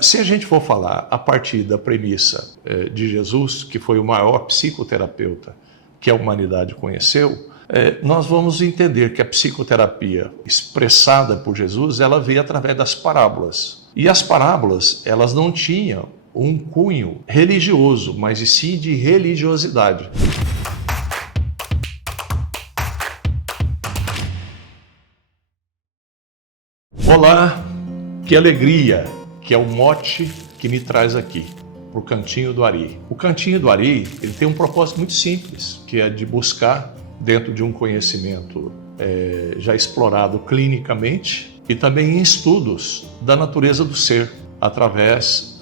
Se a gente for falar a partir da premissa de Jesus, que foi o maior psicoterapeuta que a humanidade conheceu, nós vamos entender que a psicoterapia expressada por Jesus, ela veio através das parábolas. E as parábolas, elas não tinham um cunho religioso, mas e sim de religiosidade. Olá, que alegria, que é o mote que me traz aqui, para o Cantinho do Ari. O Cantinho do Ari, ele tem um propósito muito simples, que é de buscar, dentro de um conhecimento já explorado clinicamente, e também em estudos da natureza do ser, através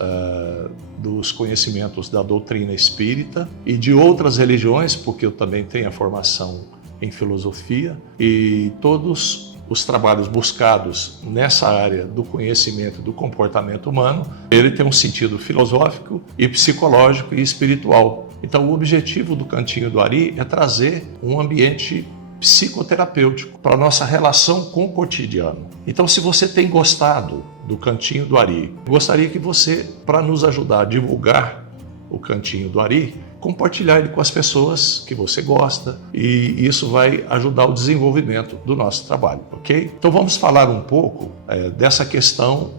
dos conhecimentos da doutrina espírita e de outras religiões, porque eu também tenho a formação em filosofia, e todos os trabalhos buscados nessa área do conhecimento do comportamento humano, ele tem um sentido filosófico e psicológico e espiritual. Então, o objetivo do Cantinho do Ari é trazer um ambiente psicoterapêutico para a nossa relação com o cotidiano. Então, se você tem gostado do Cantinho do Ari, gostaria que você, para nos ajudar a divulgar o Cantinho do Ari, compartilhar ele com as pessoas que você gosta, e isso vai ajudar o desenvolvimento do nosso trabalho, ok? Então vamos falar um pouco dessa questão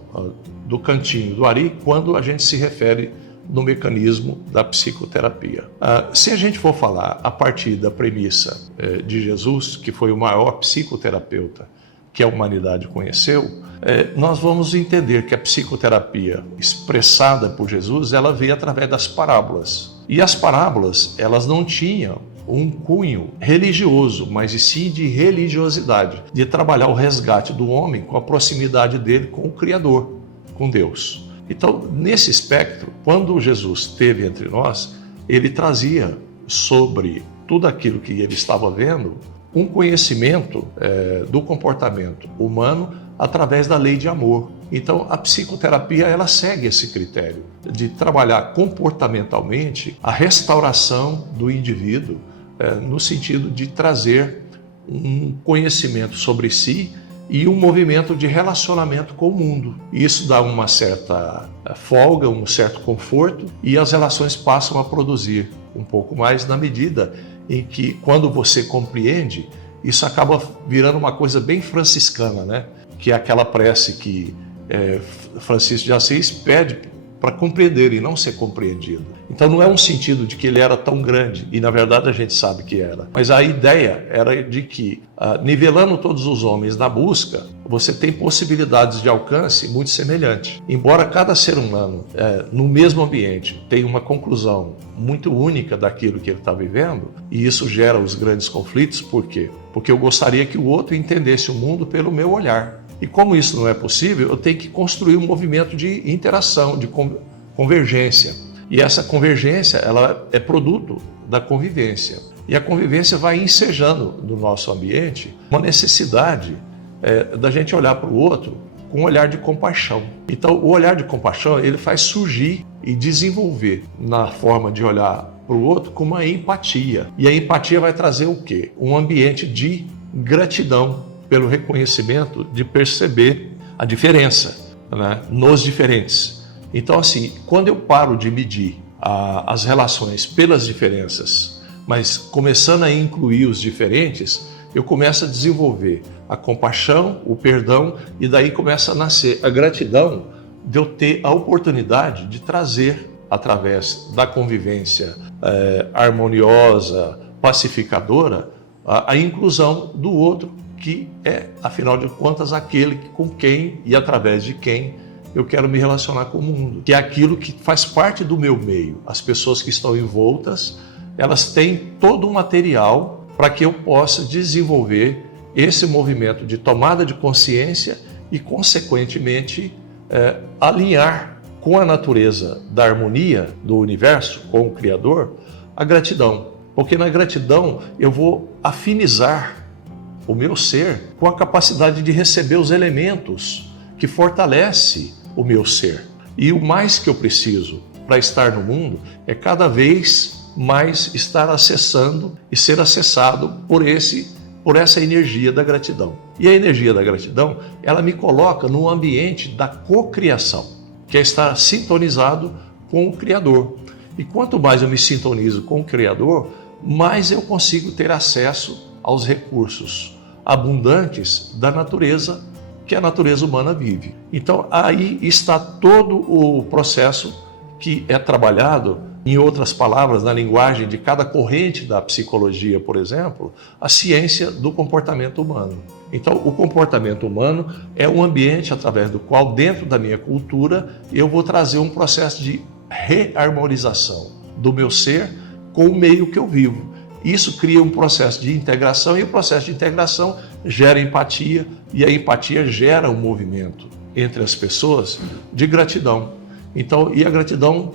do Cantinho do Ari quando a gente se refere no mecanismo da psicoterapia. Se a gente for falar a partir da premissa de Jesus, que foi o maior psicoterapeuta que a humanidade conheceu, nós vamos entender que a psicoterapia expressada por Jesus, ela veio através das parábolas. E as parábolas, elas não tinham um cunho religioso, mas e sim de religiosidade, de trabalhar o resgate do homem com a proximidade dele com o Criador, com Deus. Então, nesse espectro, quando Jesus esteve entre nós, ele trazia sobre tudo aquilo que ele estava vendo um conhecimento do comportamento humano através da lei de amor. Então, a psicoterapia, ela segue esse critério de trabalhar comportamentalmente a restauração do indivíduo, no sentido de trazer um conhecimento sobre si e um movimento de relacionamento com o mundo. Isso dá uma certa folga, um certo conforto, e as relações passam a produzir um pouco mais na medida em que, quando você compreende, isso acaba virando uma coisa bem franciscana, né? Que é aquela prece que Francisco de Assis pede para compreender e não ser compreendido. Então não é um sentido de que ele era tão grande, e na verdade a gente sabe que era, mas a ideia era de que, nivelando todos os homens na busca, você tem possibilidades de alcance muito semelhantes. Embora cada ser humano, no mesmo ambiente, tenha uma conclusão muito única daquilo que ele está vivendo, e isso gera os grandes conflitos. Por quê? Porque eu gostaria que o outro entendesse o mundo pelo meu olhar. E como isso não é possível, eu tenho que construir um movimento de interação, de convergência. E essa convergência, ela é produto da convivência. E a convivência vai ensejando no nosso ambiente uma necessidade da gente olhar para o outro com um olhar de compaixão. Então, o olhar de compaixão, ele faz surgir e desenvolver na forma de olhar para o outro com uma empatia. E a empatia vai trazer o quê? Um ambiente de gratidão pelo reconhecimento de perceber a diferença, né, nos diferentes. Então, assim, quando eu paro de medir as relações pelas diferenças, mas começando a incluir os diferentes, eu começo a desenvolver a compaixão, o perdão, e daí começa a nascer a gratidão de eu ter a oportunidade de trazer, através da convivência harmoniosa, pacificadora, a inclusão do outro, que é, afinal de contas, aquele com quem e através de quem eu quero me relacionar com o mundo, que é aquilo que faz parte do meu meio. As pessoas que estão envoltas, elas têm todo um material para que eu possa desenvolver esse movimento de tomada de consciência e, consequentemente, alinhar com a natureza da harmonia do universo, com o Criador, a gratidão. Porque na gratidão eu vou afinizar o meu ser com a capacidade de receber os elementos que fortalece o meu ser. E o mais que eu preciso para estar no mundo é cada vez mais estar acessando e ser acessado por essa energia da gratidão. E a energia da gratidão, ela me coloca no ambiente da cocriação. que é estar sintonizado com o Criador. E quanto mais eu me sintonizo com o Criador, mais eu consigo ter acesso aos recursos abundantes da natureza que a natureza humana vive. Então aí está todo o processo que é trabalhado, em outras palavras, na linguagem de cada corrente da psicologia, por exemplo, a ciência do comportamento humano. Então, o comportamento humano é um ambiente através do qual, dentro da minha cultura, eu vou trazer um processo de reharmonização do meu ser com o meio que eu vivo. Isso cria um processo de integração e o processo de integração gera empatia e a empatia gera um movimento entre as pessoas de gratidão. Então, e a gratidão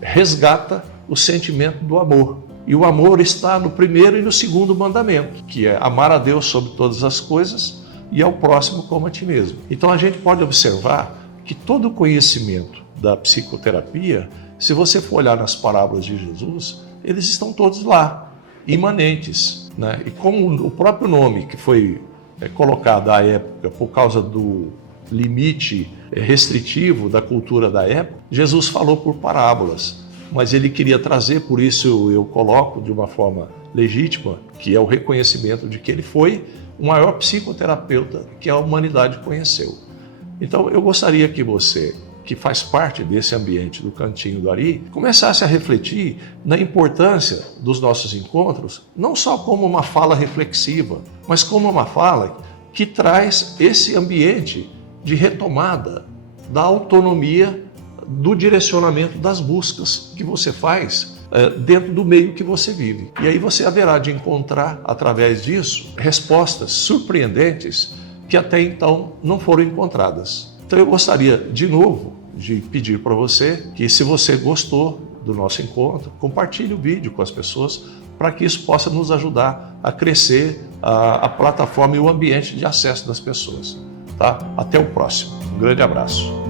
resgata o sentimento do amor. E o amor está no primeiro e no segundo mandamento, que é amar a Deus sobre todas as coisas e ao próximo como a ti mesmo. Então a gente pode observar que todo o conhecimento da psicoterapia, se você for olhar nas parábolas de Jesus, eles estão todos lá, imanentes, né? E como o próprio nome que foi colocado à época por causa do limite restritivo da cultura da época, Jesus falou por parábolas, mas ele queria trazer, por isso eu coloco de uma forma legítima, que é o reconhecimento de que ele foi o maior psicoterapeuta que a humanidade conheceu. Então eu gostaria que você, que faz parte desse ambiente do Cantinho do Ari, começasse a refletir na importância dos nossos encontros, não só como uma fala reflexiva, mas como uma fala que traz esse ambiente de retomada da autonomia, do direcionamento das buscas que você faz dentro do meio que você vive. E aí você haverá de encontrar, através disso, respostas surpreendentes que até então não foram encontradas. Então eu gostaria, de novo, de pedir para você que, se você gostou do nosso encontro, compartilhe o vídeo com as pessoas para que isso possa nos ajudar a crescer a plataforma e o ambiente de acesso das pessoas. Tá? Até o próximo. Um grande abraço.